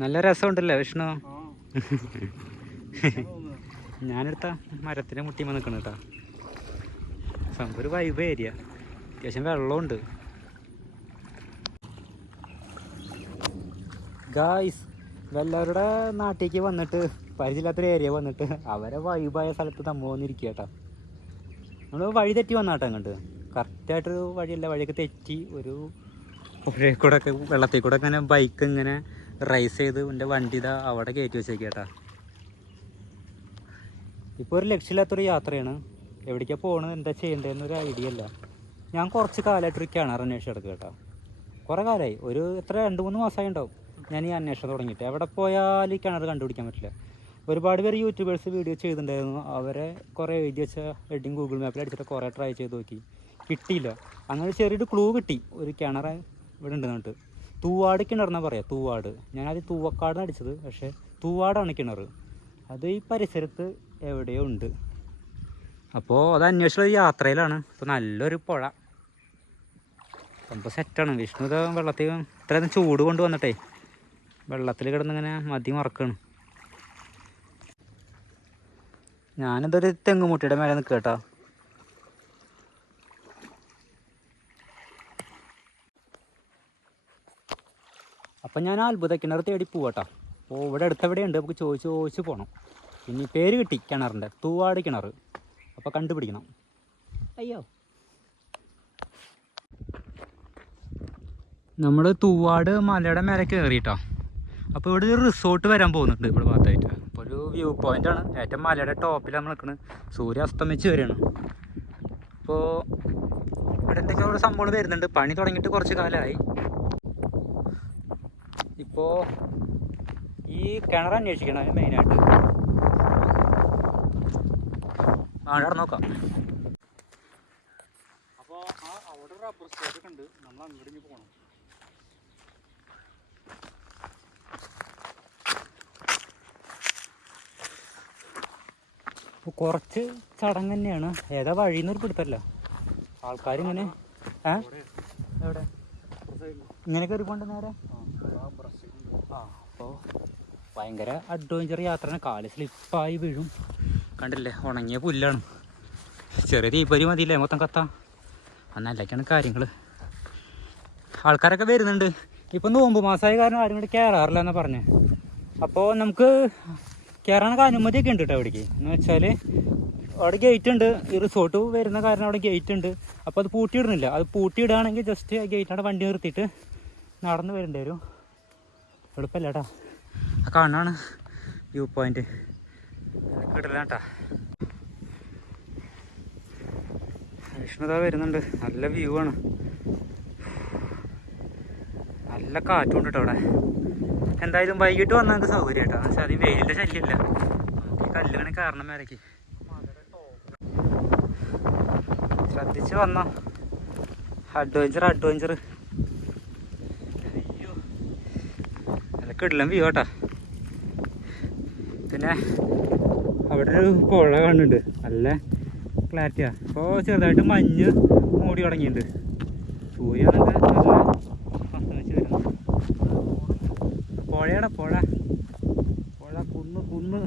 നല്ല രസമുണ്ടല്ലേ വിഷ്ണു? ഞാനെടുത്ത മരത്തിൻ്റെ മുട്ടിമ നിൽക്കണം കേട്ടോ. സംഭവം ഒരു വൈബ് ഏരിയ, അത്യാവശ്യം വെള്ളമുണ്ട്. ഗായ്സ്, എല്ലാവരുടെ നാട്ടിലേക്ക് വന്നിട്ട് പരിചയമില്ലാത്തൊരു ഏരിയ വന്നിട്ട് അവരെ വൈബായ സ്ഥലത്ത് നമ്മൾ വന്നിരിക്കുക കേട്ടോ. നമ്മൾ വഴി തെറ്റി വന്നാട്ടോ അങ്ങോട്ട്. കറക്റ്റായിട്ടൊരു വഴിയല്ല, വഴിയൊക്കെ തെറ്റി ഒരു പുഴയിൽ കൂടെ ഒക്കെ വെള്ളത്തിൽ കൂടെ ഇങ്ങനെ ബൈക്ക് ഇങ്ങനെ റൈസ് ചെയ്ത് എൻ്റെ വണ്ടി ഇതാ അവിടെ കയറ്റി വെച്ചേക്കുക കേട്ടോ. ഇപ്പോൾ ഒരു ലക്ഷ്യമില്ലാത്തൊരു യാത്രയാണ്. എവിടേക്കാണ് പോകണത്, എന്താ ചെയ്യേണ്ടതെന്നൊരു ഐഡിയ ഇല്ല. ഞാൻ കുറച്ച് കാലമായിട്ടൊരു കിണർ അന്വേഷിച്ച് കിടക്കുക കേട്ടോ. കുറേ കാലമായി, ഒരു എത്ര 2-3 മാസമായി ഉണ്ടാവും ഞാൻ ഈ അന്വേഷണം തുടങ്ങിയിട്ട്. എവിടെ പോയാലും ഈ കിണർ കണ്ടുപിടിക്കാൻ പറ്റില്ല. ഒരുപാട് പേര് യൂട്യൂബേഴ്സ് വീഡിയോ ചെയ്തിട്ടുണ്ടായിരുന്നു. അവരെ കുറേ എഴുതി വെച്ച ഹെഡിങ് ഗൂഗിൾ മാപ്പിൽ അടിച്ചിട്ട് കുറേ ട്രൈ ചെയ്ത് നോക്കി, കിട്ടിയില്ല. അങ്ങനെ ചെറിയൊരു ക്ലൂ കിട്ടി, ഒരു കിണർ ഇവിടെ ഉണ്ട് എന്നിട്ട്. തൂവാട് കിണറെന്നാണ് പറയുക, തൂവാട്. ഞാനത് തൂവക്കാടാണ് അടിച്ചത്, പക്ഷേ തൂവാടാണ് കിണർ. അത് ഈ പരിസരത്ത് എവിടെയോ ഉണ്ട്. അപ്പോൾ അത് അന്വേഷിച്ചുള്ള യാത്രയിലാണ്. ഇപ്പോൾ നല്ലൊരു പുഴ, സംഭവം സെറ്റാണ്. വിഷ്ണു ഇത് വെള്ളത്തിൽ ഇത്രയും ചൂട് കൊണ്ട് വന്നിട്ടേ വെള്ളത്തിൽ കിടന്നിങ്ങനെ മതി മറക്കാണ്. ഞാനിതൊരു തെങ്ങുമുട്ടിയുടെ മേലെ നിൽക്കുക കേട്ടോ. അപ്പം ഞാൻ അത്ഭുത കിണർ തേടി പോവാട്ടോ. അപ്പോൾ ഇവിടെ അടുത്തെവിടെയുണ്ട്, നമുക്ക് ചോദിച്ച് പോകണം. പിന്നെ പേര് കിട്ടി കിണറിൻ്റെ, തൂവാട് കിണർ. അപ്പോൾ കണ്ടുപിടിക്കണം. അയ്യോ, നമ്മൾ തൂവാട് മലയുടെ മേലെ കയറിയിട്ടോ. അപ്പോൾ ഇവിടെ ഒരു റിസോർട്ട് വരാൻ പോകുന്നുണ്ട് ഇവിടെ ഭാഗത്തായിട്ട്. അപ്പോൾ ഒരു വ്യൂ പോയിൻ്റാണ്, ഏറ്റവും മലയുടെ ടോപ്പിൽ നമ്മൾ നിൽക്കുന്നത്. സൂര്യ അസ്തമിച്ച് വരികയാണ്. അപ്പോൾ ഇവിടെ എന്തൊക്കെയോ ഒരു സംഭവം വരുന്നുണ്ട്. പണി തുടങ്ങിയിട്ട് കുറച്ച് കാലമായി. ഇപ്പോൾ ഈ കിണർ അന്വേഷിക്കണം അതിന് മെയിനായിട്ട്. അവിടെ നോക്കാം. അപ്പോൾ അവിടെ റബ്ബർ സ്റ്റേറ്റ് ഉണ്ട്, നമ്മൾ അങ്ങോട്ട് പോകണം. ഇപ്പോൾ കുറച്ച് ചടങ്ങ് തന്നെയാണ്. ഏതാ വഴിന്നൊരു പിടുത്തല്ല. ആൾക്കാരിങ്ങനെ എവിടെ ഇങ്ങനെ കയറിപ്പോണ്ട് നേരെ. അപ്പോൾ ഭയങ്കര അഡ്വഞ്ചർ യാത്രയാണ്. കാല് സ്ലിപ്പായി വീഴും. കണ്ടില്ലേ, ഉണങ്ങിയ പുല്ലാണ്. ചെറിയ തീപ്പരി മതിയില്ലേ മൊത്തം കത്താം. അന്നല്ലൊക്കെയാണ് കാര്യങ്ങൾ. ആൾക്കാരൊക്കെ വരുന്നുണ്ട്. ഇപ്പം നോമ്പ് മാസമായ കാരണം ആരും കൂടി കയറാറില്ല എന്നാണ് പറഞ്ഞത്. അപ്പോൾ നമുക്ക് കയറാനൊക്കെ അനുമതിയൊക്കെ ഉണ്ട് കേട്ടോ അവിടേക്ക്. എന്ന് വെച്ചാൽ അവിടെ ഗേറ്റ് ഉണ്ട്. ഈ റിസോർട്ട് വരുന്ന കാരണം അവിടെ ഗേറ്റ് ഉണ്ട്. അപ്പോൾ അത് പൂട്ടിയിടുന്നില്ല. അത് പൂട്ടിയിടുകയാണെങ്കിൽ ജസ്റ്റ് ആ ഗേറ്റിൻ്റെ വണ്ടി നിർത്തിയിട്ട് നടന്ന് വരേണ്ടി വരും. എളുപ്പമല്ല കേട്ടോ. ആ കാണാണ് വ്യൂ പോയിന്റ്, കിട്ടില്ല കേട്ടാ. വിഷ്ണുത വരുന്നുണ്ട്. നല്ല വ്യൂ ആണ്, നല്ല കാറ്റും ഉണ്ട് കേട്ടോ അവിടെ. എന്തായാലും വൈകിട്ട് വന്നാൽ നമുക്ക് സൗകര്യം കേട്ടോ. പക്ഷെ അത് വെയിലിൻ്റെ ശല്യമില്ല. നമുക്ക് ഈ കല്ലുകണി കാരണം മേലേക്ക് ശ്രദ്ധിച്ച് വന്നോ. അഡ്വഞ്ചർ അയ്യോ, നല്ല കിടിലം വ്യൂ കേട്ടോ. പിന്നെ അവിടെ ഒരു പുഴ കാണുന്നുണ്ട്, നല്ല ക്ലാരിറ്റിയാണ്. ഇപ്പോൾ ചെറുതായിട്ട് മഞ്ഞ് മൂടി തുടങ്ങിയിട്ടുണ്ട്. സൂര്യ അസ്തമിച്ച് വരുന്നു. പുഴയുടെ പുഴ കുന്ന്.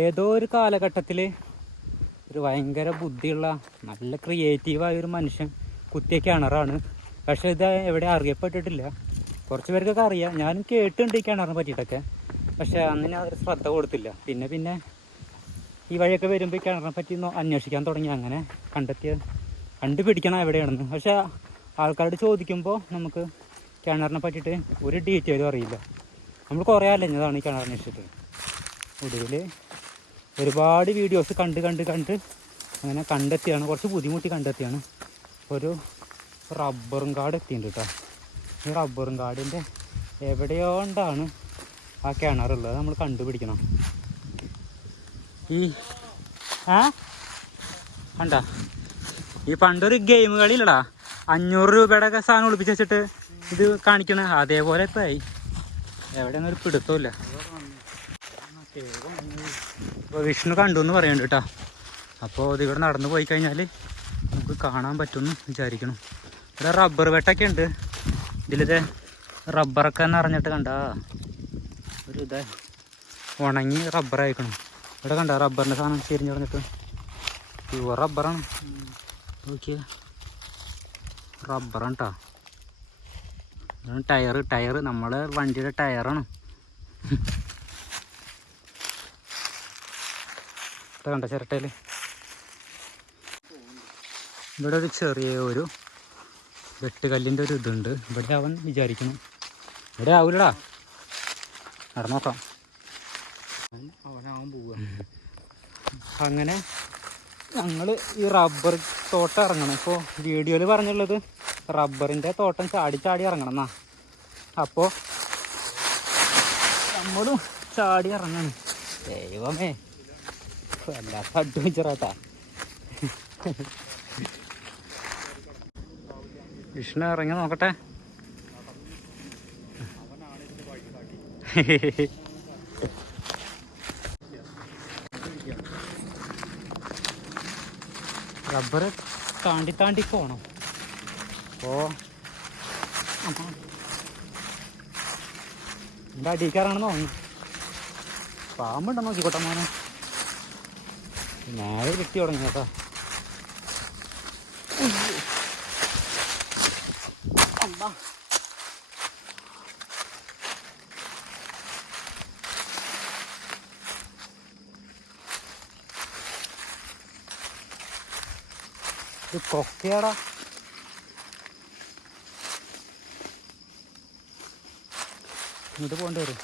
ഏതോ ഒരു കാലഘട്ടത്തിൽ ഒരു ഭയങ്കര ബുദ്ധിയുള്ള നല്ല ക്രിയേറ്റീവായ ഒരു മനുഷ്യൻ കുത്തിയ കിണറാണ്. പക്ഷേ ഇത് എവിടെ അറിയപ്പെട്ടിട്ടില്ല. കുറച്ച് പേർക്കൊക്കെ അറിയാം, ഞാനും കേട്ടിട്ടുണ്ട് ഈ കിണറിനെ പറ്റിയിട്ടൊക്കെ. പക്ഷേ അന്ന് ഞാൻ അതൊരു ശ്രദ്ധ കൊടുത്തില്ല. പിന്നെ ഈ വഴിയൊക്കെ വരുമ്പോൾ ഈ കിണറിനെ പറ്റി അന്വേഷിക്കാൻ തുടങ്ങി. അങ്ങനെ കണ്ടുപിടിക്കണം എവിടെയാണെന്ന്. പക്ഷേ ആൾക്കാരോട് ചോദിക്കുമ്പോൾ നമുക്ക് കിണറിനെ പറ്റിയിട്ട് ഒരു ഡീറ്റെയിലും അറിയില്ല. നമ്മൾ കുറേ അലഞ്ഞതാണ് ഈ കിണർ അന്വേഷിച്ചിട്ട്. ഒടുവിൽ ഒരുപാട് വീഡിയോസ് കണ്ട് അങ്ങനെ കണ്ടെത്തിയാണ്, കുറച്ച് ബുദ്ധിമുട്ടി കണ്ടെത്തിയാണ്. ഒരു റബ്ബറും കാട് എത്തിയിട്ടുണ്ട് കേട്ടോ. ഈ റബ്ബറും കാടിൻ്റെ എവിടെയോണ്ടാണ് ആ കിണറുള്ളത്, നമ്മൾ കണ്ടുപിടിക്കണം. കണ്ടാ, ഈ പണ്ടൊരു ഗെയിം കളിയില്ലടാ, 500 രൂപയുടെ ഒക്കെ സാധനം ഒളിപ്പിച്ച് വെച്ചിട്ട് ഇത് കാണിക്കണ അതേപോലെ ഇപ്പം ആയി. എവിടെയൊന്നും ഒരു പിടുത്തമില്ല. അപ്പോൾ വിഷ്ണു കണ്ടു എന്ന് പറയുന്നുണ്ട് കേട്ടോ. അപ്പോൾ ഇതിവിടെ നടന്നു പോയി കഴിഞ്ഞാൽ നമുക്ക് കാണാൻ പറ്റുമെന്ന് വിചാരിക്കണം. ഇവിടെ റബ്ബർ വെട്ടൊക്കെ ഉണ്ട്. ഇതിലത്തെ റബ്ബറൊക്കെ നിറഞ്ഞിട്ട് കണ്ട ഒരു ഇതാ ഉണങ്ങി റബ്ബറായിക്കണം. ഇവിടെ കണ്ട റബ്ബറിൻ്റെ സാധനം തിരിഞ്ഞു പറഞ്ഞിട്ട് പ്യുവർ റബ്ബറാണ്. നോക്കിയ റബ്ബറാണ് കേട്ടോ. ടയർ നമ്മളെ വണ്ടിയുടെ ടയറാണ്. കണ്ട ചിരട്ടയിൽ ഇവിടെ ഒരു ചെറിയ ഒരു വെട്ടുകല്ലിൻ്റെ ഒരു ഇതുണ്ട്. ഇവിടെ അവൻ വിചാരിക്കണം ഇവിടെ ആവൂലടാ, നടന്നോക്കാം. അവനാവാൻ പോവുക. അങ്ങനെ ഞങ്ങൾ ഈ റബ്ബർ തോട്ടം ഇറങ്ങണം. ഇപ്പോൾ വീഡിയോയിൽ പറഞ്ഞുള്ളത് റബ്ബറിൻ്റെ തോട്ടം ചാടി ചാടി ഇറങ്ങണം എന്നാ. അപ്പോൾ നമ്മളും ചാടി ഇറങ്ങണം. ദൈവമേ വല്ലാത്ത അഡ്വഞ്ചറാട്ടാ. വിഷ്ണു ഇറങ്ങി നോക്കട്ടെ. റബ്ബർ താണ്ടി താണ്ടി പോണം. അപ്പോൾ എൻ്റെ അടിക്കാറാണെന്ന് തോന്നുന്നു. പാമ്പുണ്ടോ നോക്കിക്കോട്ടെ മോനെ. നേരെ കിട്ടി തുടങ്ങി കേട്ടോ. ഇത് കൊക്കയാടാ. ഇങ്ങോട്ട് പോകേണ്ടി വരും.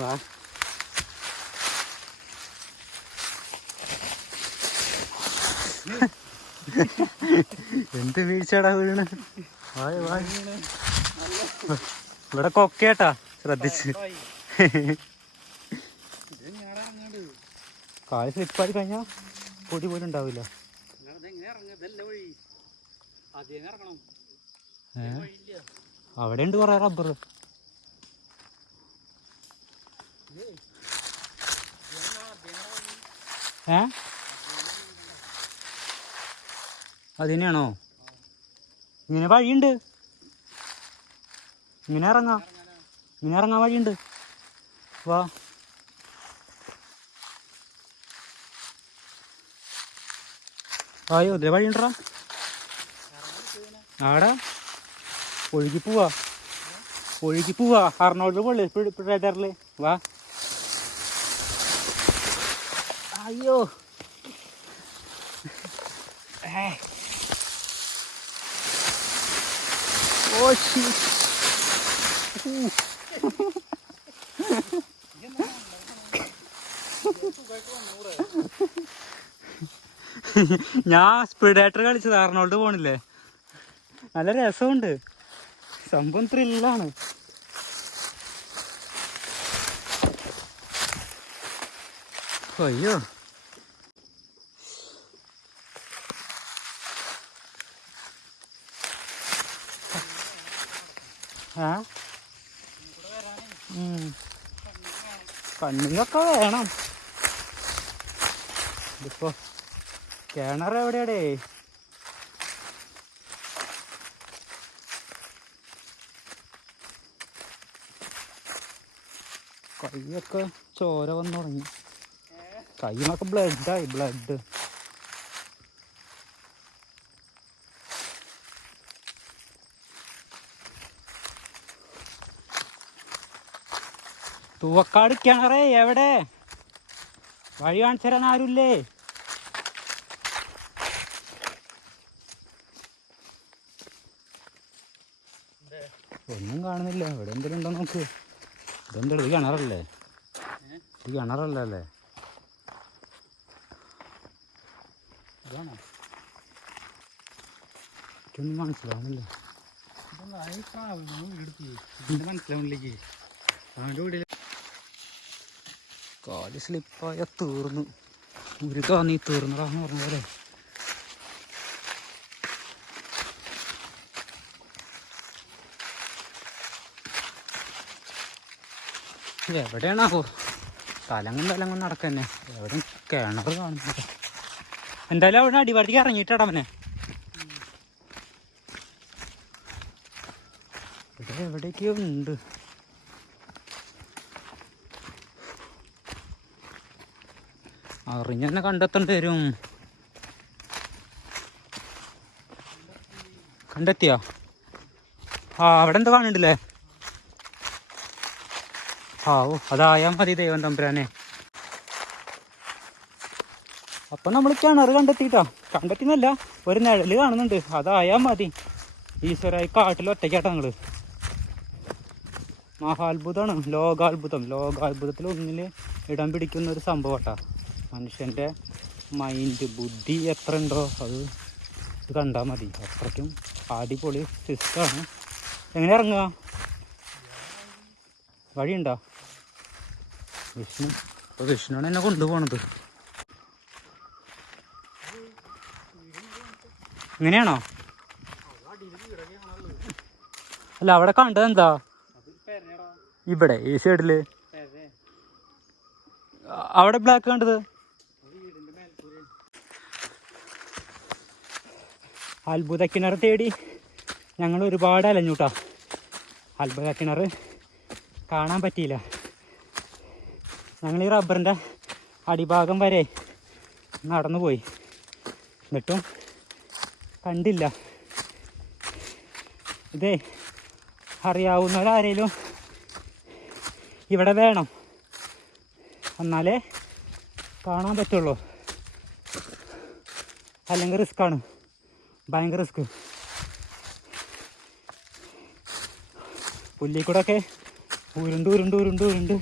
വാ എന്ത് വീഴ്ചടാ വീണ്. ഇവിടെ കൊക്കയാട്ടാ, ശ്രദ്ധിച്ച്. കാല് സ്ലിപ്പായി കഴിഞ്ഞാൽ പൊടി പോലും ഉണ്ടാവില്ല. അവിടെ ഉണ്ട് കുറെ റബ്ബർ. അതിനെയാണോ? ഇങ്ങനെ വഴിയുണ്ട്, ഇങ്ങനെ ഇറങ്ങാൻ വഴിയുണ്ട്. വാ. വായോ, ഇതിലെ വഴിയുണ്ടാ. ആടാ ഒഴുകി പോവാ അർണോൾഡ് പൊള്ളി പ്രേതറില്. വാ. അയ്യോ ഓ ശി. ഞാൻ സ്പീഡായിട്ട് കളിച്ചത്, അർണോൾഡ് പോണില്ലേ. നല്ല രസമുണ്ട് സംഭവം, ത്രില്ലാണ്. അയ്യോ കണ്ണിങ്ങൊക്കെ വേണം. ഇതിപ്പോ കിണർ എവിടെയാടേ? കൈയൊക്കെ ചോര വന്നു തുടങ്ങി. കൈമൊക്കെ ബ്ലഡായി. തൂവക്കാട് കിണറേ എവിടെ? വഴി കാണിച്ചു തരാൻ ആരുമില്ലേ? ഒന്നും കാണുന്നില്ല. ഇവിടെ എന്തെങ്കിലും ഉണ്ടോ നോക്ക്. ഇതെന്താ, ഇത് കിണറല്ലേ? ഇത് കിണറല്ലേ അല്ലേ? ഇതാണോ? ഇതൊന്നും മനസ്സിലാവുന്നില്ല. മനസ്സിലാവുന്നില്ലേ? കാല് സ്ലിപ്പായ തീർന്നു. ഒരു നീ തീർന്നതാന്ന് പറഞ്ഞ പോലെ. എവിടെയാണാവോ? തലങ്ങും നടക്കന്നെ. എവിടെയും കിണർ കാണുന്നില്ല. എന്തായാലും അവിടെ അടിവാരത്തേക്ക് ഇറങ്ങിയിട്ടാ അവനെ. ഇവിടെ എവിടേക്കോ ഉണ്ട്. അറിഞ്ഞെന്നെ കണ്ടെത്തേണ്ടി വരും. കണ്ടെത്തിയോ? ആ അവിടെ എന്താ കാണുന്നുണ്ടല്ലേ? ആ ഓ അതായാൽ മതി ദൈവം തമ്പുരാനെ. അപ്പം നമ്മൾ കിണറ് കണ്ടെത്തിയിട്ടാ. കണ്ടെത്തിന്നല്ല, ഒരു നിഴല് കാണുന്നുണ്ട്. അതായാൽ മതി. ഈശ്വരായി കാട്ടിൽ ഒറ്റയ്ക്കാട്ടാ ഞങ്ങൾ. മഹാത്ഭുതമാണ്, ലോകാത്ഭുതം. ലോകാത്ഭുതത്തിൽ ഒന്നിൽ ഇടം പിടിക്കുന്ന ഒരു സംഭവം കേട്ടോ. മനുഷ്യൻ്റെ മൈൻഡ്, ബുദ്ധി എത്ര ഉണ്ടോ അത് കണ്ടാൽ മതി. അത്രയ്ക്കും അടിപൊളി സിസ്റ്റമാണ്. എങ്ങനെ ഇറങ്ങുക? വഴിയുണ്ടോ? വിഷ്ണു, ഇപ്പോൾ വിഷ്ണുവാണ് എന്നെ കൊണ്ടുപോകണത്. ഇങ്ങനെയാണോ? അല്ല അവിടെ കണ്ടത് എന്താ? ഇവിടെ ഈ സൈഡില് അവിടെ ബ്ലാക്ക് കണ്ടത്. അത്ഭുത കിണർ തേടി ഞങ്ങൾ ഒരുപാട് അലഞ്ഞൂട്ടാ. അത്ഭുത കിണർ കാണാൻ പറ്റിയില്ല. ഞങ്ങൾ ഈ റബ്ബറിൻ്റെ അടിഭാഗം വരെ നടന്നു പോയി, എന്നിട്ടും കണ്ടില്ല. ഇതേ അറിയാവുന്നവരാരേലും ഇവിടെ വേണം, എന്നാലേ കാണാൻ പറ്റുള്ളൂ. അല്ലെങ്കിൽ റിസ്ക്കാണ്, ഭയങ്കര റിസ്ക്. പുല്ലിക്കൂടൊക്കെ ഉരുണ്ട്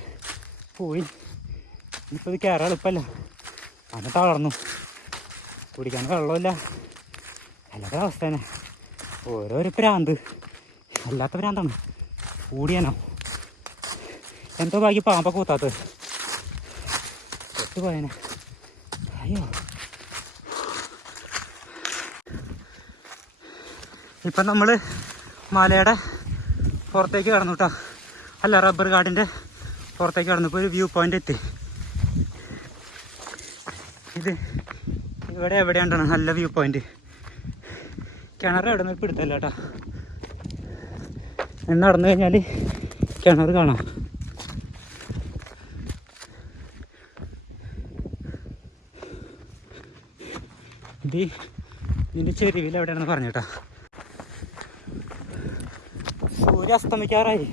പോയി. ഇപ്പോൾ ഇത് കയറാൻ എളുപ്പമല്ല. അങ്ങനെ തളർന്നു. കുടിക്കാൻ വെള്ളമില്ല. എല്ലാവരുടെ അവസ്ഥ തന്നെ. ഓരോരോ പ്രാന്ത്, അല്ലാത്ത പ്രാന്താണ്. കൂടിയാനോ എന്തോ ബാക്കി പാമ്പൊക്കെ കൂത്താത്തത് പോയനെ. അയ്യോ, ഇപ്പം നമ്മൾ മലയുടെ പുറത്തേക്ക് കടന്നു കേട്ടോ. അല്ല, റബ്ബർ കാടിൻ്റെ പുറത്തേക്ക് കടന്നു. ഇപ്പോൾ ഒരു വ്യൂ പോയിൻ്റ് എത്തി. ഇത് ഇവിടെ എവിടെയാണ്ടാണ് നല്ല വ്യൂ പോയിൻ്റ്. കിണർ എവിടെ നിന്ന് പിടുത്തല്ല കേട്ടോ. നടന്നു കഴിഞ്ഞാൽ കിണർ കാണാം. ഇതിൻ്റെ ചെരുവിൽ എവിടെയാണെന്ന് പറഞ്ഞു കേട്ടോ. സൂര്യ അസ്തമിക്കാറായി.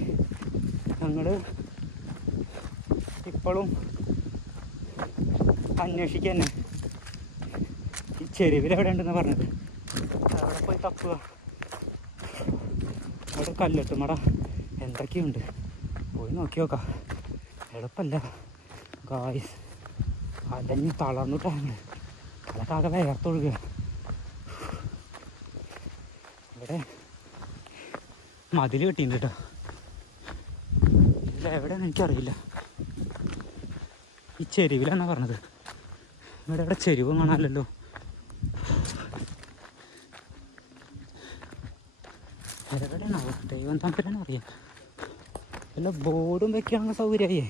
ഞങ്ങൾ ഇപ്പോഴും അന്വേഷിക്കുക തന്നെ. ഈ ചെരുവിൽ എവിടെയുണ്ടെന്ന് പറഞ്ഞത്. അവിടെ പോയി തപ്പുക. അവിടെ കല്ലെട്ടുമട എന്തൊക്കെയുണ്ട്, പോയി നോക്കി നോക്കാം. എളുപ്പമല്ല ഗായ്സ്. അലഞ്ഞ് തളർന്നിട്ടാണ്. അതൊക്കെ വേർത്തൊഴുകുക. ഇവിടെ മതിൽ കെട്ടിയിട്ടുണ്ട് കേട്ടോ. ഇതിലെവിടെയാണെന്ന് എനിക്കറിയില്ല. ഈ ചെരുവിലാണെന്നാണ് പറഞ്ഞത്. ഇവിടെ ചെരുവ് കാണാമല്ലോ. എവിടെയാണോ ദൈവം തമ്പുരാൻ അറിയാം. വല്ല ബോർഡും വെക്കുകയാണെങ്കിൽ സൗകര്യമായേ.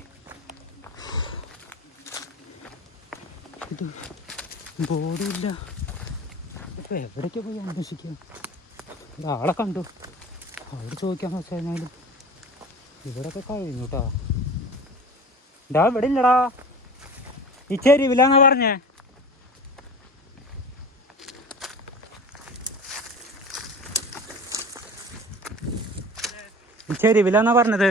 ഇത് ബോർഡും ഇല്ല. ഇപ്പോൾ എവിടേക്ക് പോയി അന്വേഷിക്കുക? ആളെ കണ്ടു, അവിടെ ചോദിക്കാൻ വെച്ച് കഴിഞ്ഞാലും ഇവിടെയൊക്കെ കഴിഞ്ഞു കേട്ടോ. ഇതാ ഇവിടെ ഇല്ലടാ. ഈ ചെരുവിലാന്നാ പറഞ്ഞേ. ഈ ചെരുവിലാന്നാ പറഞ്ഞത്.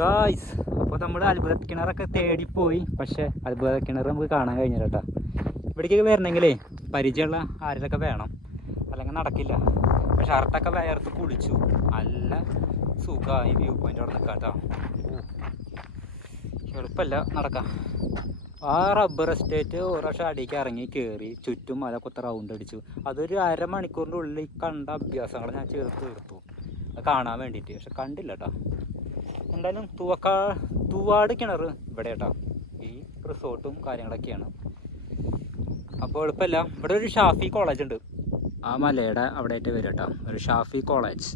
ഗായ്സ്, അപ്പോൾ നമ്മൾ അത്ഭുത കിണറൊക്കെ തേടിപ്പോയി. പക്ഷേ അത്ഭുത കിണർ നമുക്ക് കാണാൻ കഴിഞ്ഞില്ല കേട്ടോ. ഇവിടേക്കൊക്കെ വരണമെങ്കിലേ പരിചയമുള്ള ആരെങ്കിലൊക്കെ വേണം, അല്ലെങ്കിൽ നടക്കില്ല. പക്ഷെ ഷർട്ടൊക്കെ വേർത്ത് കുളിച്ചു. നല്ല സുഖമായി വ്യൂ പോയിൻ്റ് അവിടെ നിൽക്കാം കേട്ടോ. എളുപ്പമല്ല നടക്കാം. ആ റബ്ബർ എസ്റ്റേറ്റ് ഒരു പ്രാവശ്യം അടിക്ക് ഇറങ്ങി കയറി ചുറ്റും മല കൊത്ത റൗണ്ട് അടിച്ചു. അതൊരു അരമണിക്കൂറിൻ്റെ ഉള്ളിൽ കണ്ട അഭ്യാസങ്ങൾ ഞാൻ ചേർത്ത് തീർത്തു അത് കാണാൻ വേണ്ടിയിട്ട്. പക്ഷെ കണ്ടില്ല കേട്ടോ. എന്തായാലും തൂവാട് കിണർ ഇവിടെ കേട്ടോ. ഈ റിസോർട്ടും കാര്യങ്ങളൊക്കെയാണ്. അപ്പോൾ എളുപ്പമല്ല. ഇവിടെ ഒരു ഷാഫി കോളേജ് ഉണ്ട്. ആ മലയുടെ അവിടെ ആയിട്ട് വരും കേട്ടോ, ഒരു ഷാഫി കോളേജ്.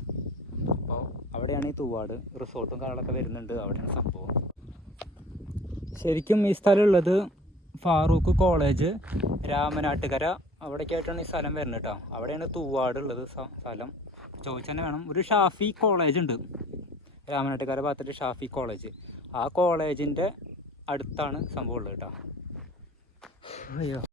അപ്പോൾ അവിടെയാണ് ഈ തൂവാട്. റിസോർട്ടും കാര്യങ്ങളൊക്കെ വരുന്നുണ്ട്. അവിടെയാണ് സംഭവം. ശരിക്കും ഈ സ്ഥലം ഉള്ളത് ഫാറൂഖ് കോളേജ്, രാമനാട്ടുകര അവിടേക്കായിട്ടാണ് ഈ സ്ഥലം വരുന്നത് കേട്ടോ. അവിടെയാണ് തൂവാട് ഉള്ളത് സ്ഥലം. ചോദിച്ചു തന്നെ വേണം. ഒരു ഷാഫി കോളേജ് ഉണ്ട് രാമനാട്ടുകര ഭാഗത്തൊരു ഷാഫി കോളേജ്. ആ കോളേജിൻ്റെ അടുത്താണ് സംഭവം ഉള്ളത് കേട്ടോ. അയ്യോ.